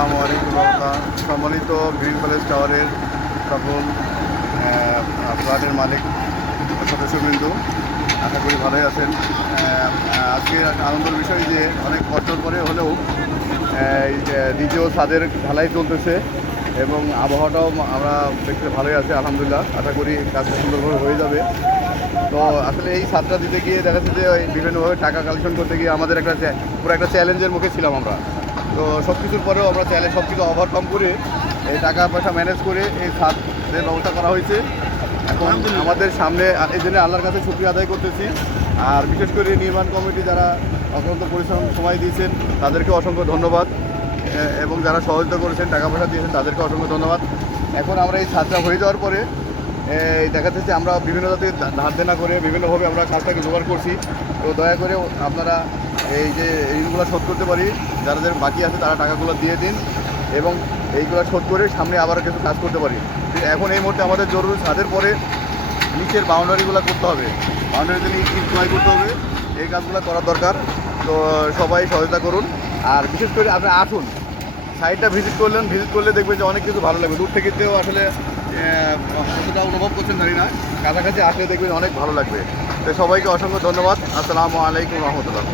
আসসালামু আলাইকুম সম্মানিত গ্রিন প্যালেস টাওয়ারের সকল ফ্ল্যাটের মালিক সদস্যবৃন্দ, আশা করি ভালোই আছেন। আজকে আনন্দের বিষয় যে অনেক বছর পরে হলেও দ্বিতীয় ছাদের ঢালাই চলতেছে এবং আবহাওয়াটাও আমরা দেখতে ভালোই আছে আলহামদুলিল্লাহ। আশা করি কাজটা সুন্দরভাবে হয়ে যাবে। তো আসলে এই ছাদটা দিতে গিয়ে দেখা যাচ্ছে যে বিভিন্নভাবে টাকা কালেকশন করতে গিয়ে আমাদের পুরো একটা চ্যালেঞ্জের মুখে ছিলাম আমরা। তো সব কিছুর পরেও আমরা সব কিছু ওভারকাম করে এই টাকা পয়সা ম্যানেজ করে এই ছাদের ব্যবস্থা করা হয়েছে। এখন আমাদের সামনে এই জন্য আল্লাহর কাছে শুকরিয়া আদায় করতেছি। আর বিশেষ করে নির্মাণ কমিটি যারা অত্যন্ত পরিশ্রম সময় দিয়েছেন তাদেরকে অসংখ্য ধন্যবাদ, এবং যারা সহযোগিতা করেছেন টাকা পয়সা দিয়েছেন তাদেরকে অসংখ্য ধন্যবাদ। এখন আমরা এই ছাদটা হয়ে যাওয়ার পরে দেখা যাচ্ছে আমরা বিভিন্ন জাতির ধার দেনা করে বিভিন্নভাবে আমরা কাজটাকে জোগাড় করছি। তো দয়া করে আপনারা এই যে ঋণগুলো শোধ করতে পারি, যাদের বাকি আছে তারা টাকাগুলো দিয়ে দিন এবং এইগুলো শোধ করে সামনে আবার কিছু কাজ করতে পারি। এখন এই মুহূর্তে আমাদের জরুরি ছাদের পরে নিচের বাউন্ডারিগুলো করতে হবে, বাউন্ডারিতে ইট ক্রয় করতে হবে, এই কাজগুলো করার দরকার। তো সবাই সহায়তা করুন। আর বিশেষ করে আপনি আসুন, সাইটটা ভিজিট করলে দেখবেন যে অনেক কিছু ভালো লাগবে। দূর থেকে যেও আসলে কতটা অনুভব করছেন জানি না, কাছাকাছি আসলে দেখবেন অনেক ভালো লাগবে। তো সবাইকে অসংখ্য ধন্যবাদ। আসসালামু আলাইকুম রহমতুল্লাহ।